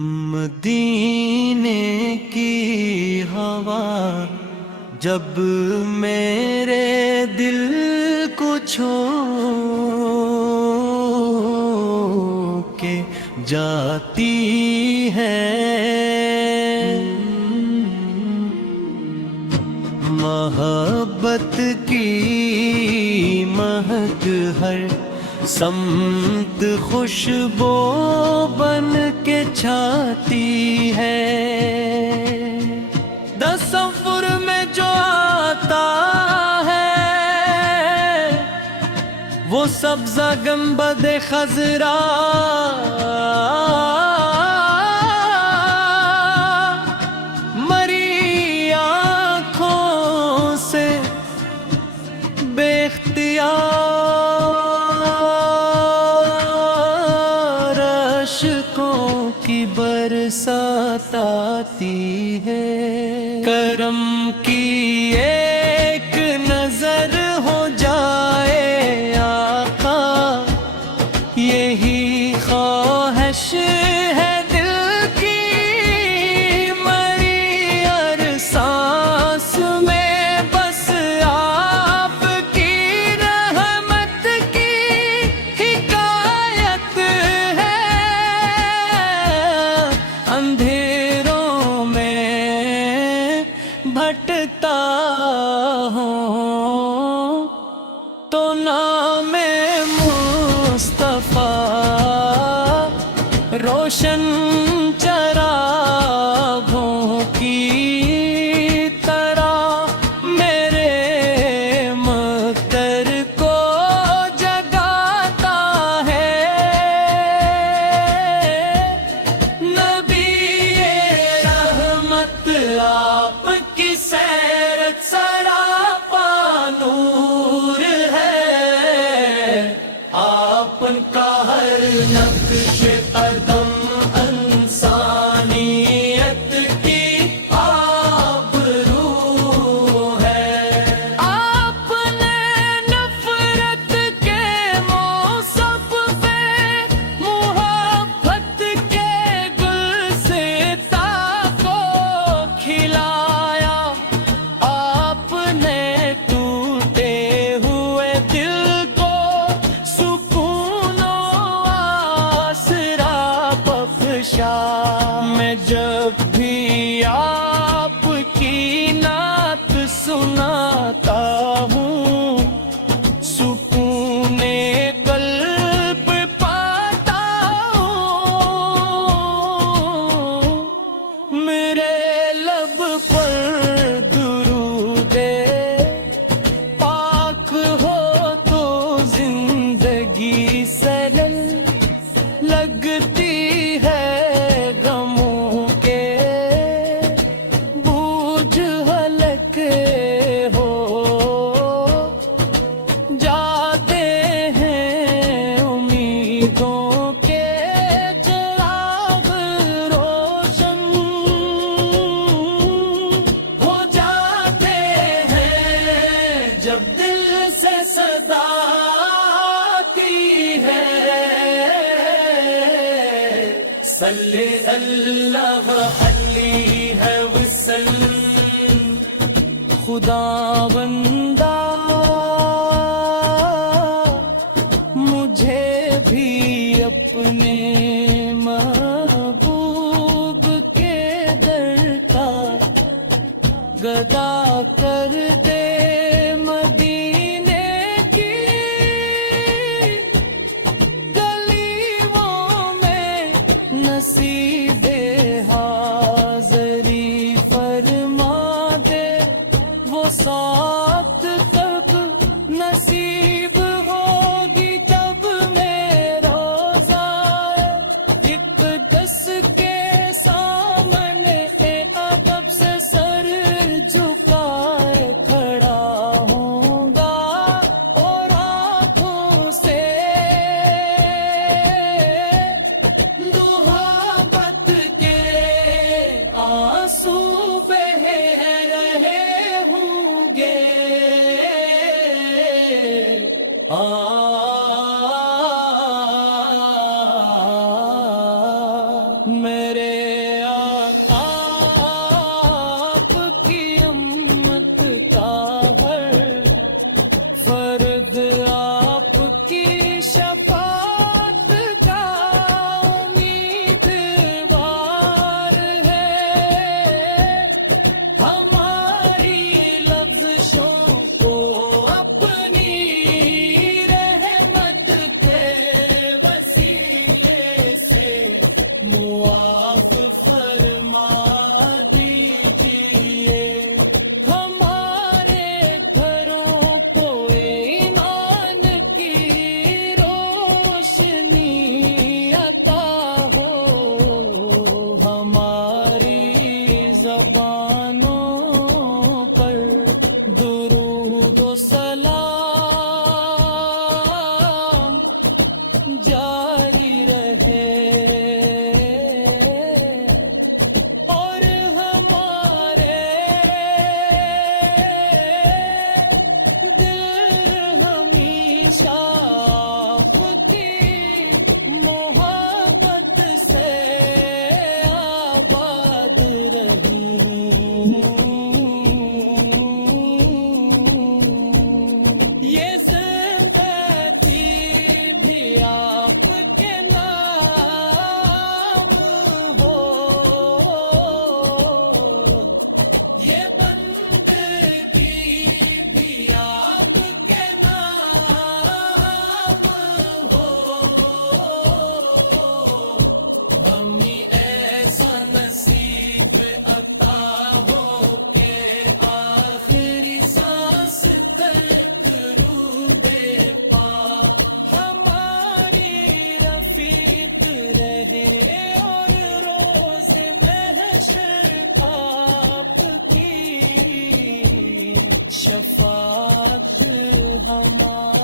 مدینے کی ہوا جب میرے دل کو چھو کے جاتی ہے، محبت کی مہک ہر سمت خوشبو بن کے چھاتی ہے، تصور میں جو آتا ہے وہ سبزہ گنبد خضرا، مری آنکھوں سے بے اختیار اشکوں کی برسات آتی ہے، کرم کی ایک نظر ہو جائے آقا، یہی خواہش ہے دل کی، مری ہر سانس میں بس آپ کی رحمت کی حکایت ہے، اندھیروں میں بھٹکتا ہوں تو نام مصطفیٰ روشن چراغوں کی طرح میرے مقدر کو جگاتا ہے، نبی رحمت آپ کی سیرت سراپا نور ہے، آپ کا ہر نقش قدم انسانیت کی آبرو ہے، آپ نے نفرت کے موصف پہ محبت کے گلستاں کو کھلایا، آپ نے ٹوٹے ہوئے دل کو سکون و آسرا بخشا، میں جب بھی آپ کی نعت سناتا ہوں سکون قلب پاتا ہوں، میرے لب پر درود پاک ہو تو زندگی سرل لگتی ہے، غموں کے بوجھ ہلکے ہو جاتے ہیں، امیدوں کے چراغ روشن ہو جاتے ہیں، جب دل سے صدا آتی ہے، صلی اللہ علیہ وسلم، خدا بندہ مجھے بھی اپنے محبوب کے در کا گدا کر دے، مدینے کی گلیوں میں نصیب حاضری فرما دے، وہ ساتھ تک نصیب ہوگی جب میں روزہ اقدس کے سامنے ادب سے سر جھکائے کھڑا ہوں گا، اور آنکھوں سے محبت آپ کی امت کا ہر فرد آپ کی شفاعت کا امیدوار ہے. ہماری لفظوں کو اپنی رحمت کے وسیلے سے معاف فرما دیجیے. ہمارے گھروں کو ایمان کی روشنی عطا ہو. ہماری زبانوں پر درود و سلام جاری رہے اور ہمارے دل ہمیشہ آپ کی محبت سے آباد رہیں. یہ زندگی بھی آپ کے نام ہو. یہ بندگی بھی آپ کے نام ہو. ہمیں ایسا نصیب عطا ہو کہ آخری سانس تک روح پا ہماری رفیق رہے اور روز محشر آپ کی شفاعت ہماری